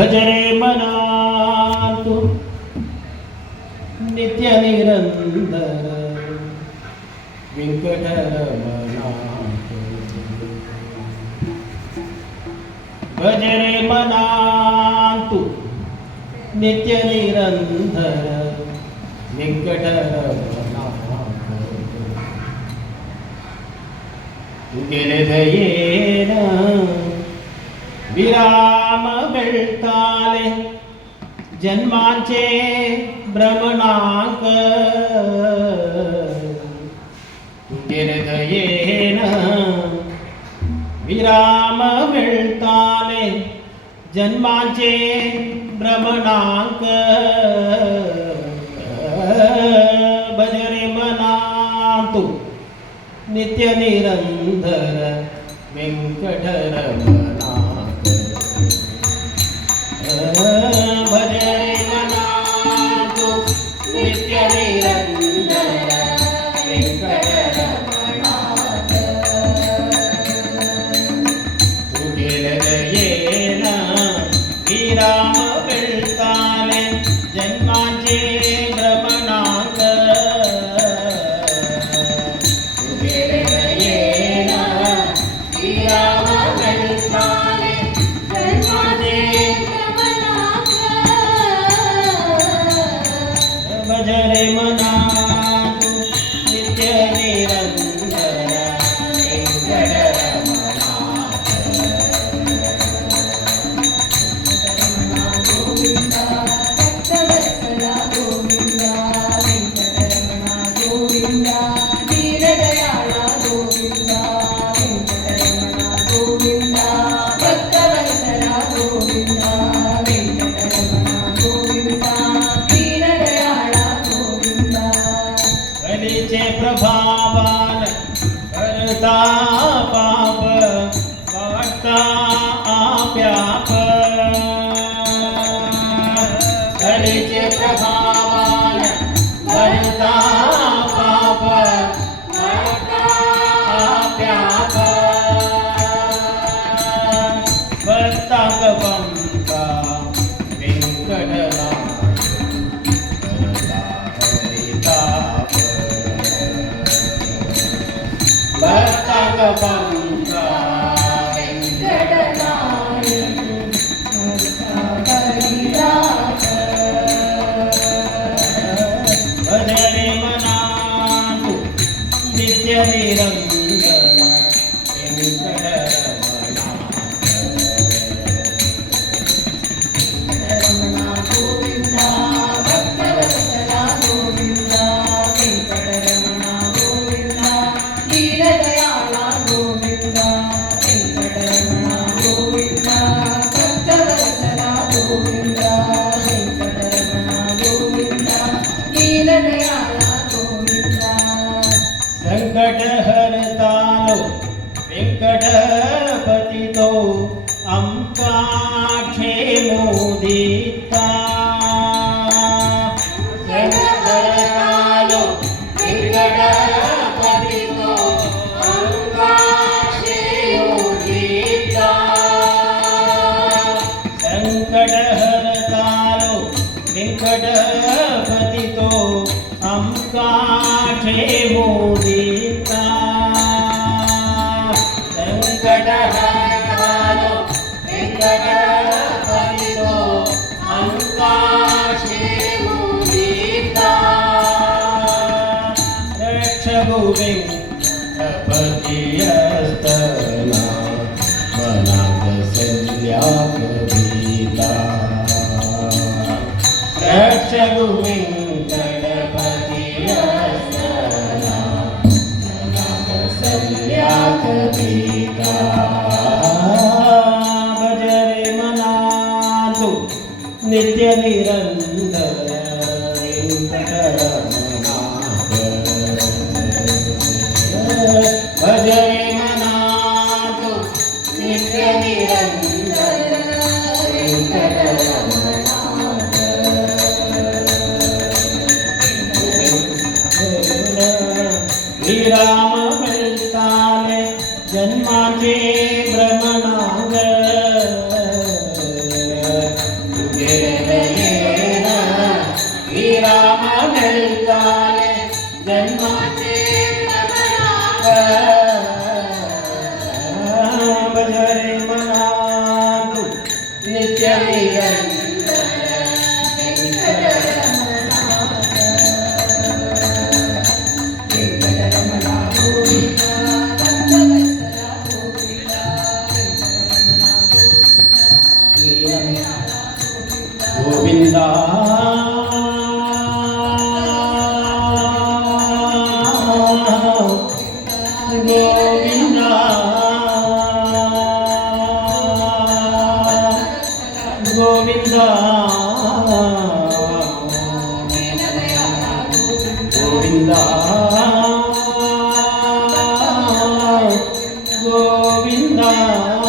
भज रे मना तू नित्य निरंतर वेंकटरमणा भज रे मना तू नित्य निरंतर वेंकटरमणा तुझे दयेन विराम मिळताले जन्मांचे भ्रमणांक तुझे दयेन विराम मिळताले जन्मांचे भ्रमणांक भज रे मना तू नित्य निरंतर वेंकटरमणा भज रे मना तू नित्य निरंतर वेंकटरमणा तुझे दयेन विराम मिळताले जन्मांचे भ्रमणांक भज रे मना तू नित्य निरंतर वेंकटरमणा गोविंदा भक्तवत्सला गोविंदा वेंकटरमणा गोविंदा दीनदयाळा गोविंदा वेंकटरमणा गोविंदा भक्तवत्सला गोविंदा वेंकटरमणा गोविंदा दीनदयाळा गोविंदा बलीचे प्रभावान करता पाप वाटता आप्याप बलीचे प्रभावान करता पाप वाटता आप्याप भक्तांग पंका वेंकटराम भक्तांग पंका भज रे मना तू नित्य निरंतर वेंकटरमणा गोविंदा भक्तवत्सला गोविंदा वेंकटरमणा गोविंदा दीनदयाळा गोविंदा वेंकटरमणा गोविंदा भक्तवत्सला गोविंदा वेंकटरमणा गोविंदा दीनदयाळा गोविंदा संकट हरतालो वेंकटपति तो आमका क्षेमोदिता संकट हरतालो वेंकटपति तो आमका क्षेमोदिता संकट हरतालो वेंकटपति तो आमका क्षेमोदिता संकट हरतालो वेंकटपति तो आमका क्षेमोदिता रक्ष गोविंदपति अस्तना मनात संल्याक भीता रक्ष गोविंदपति अस्तना मनात संल्याक भीता भज रे ಗೋವಿಂದ ಗೋವಿಂದ ಗೋವಿಂದ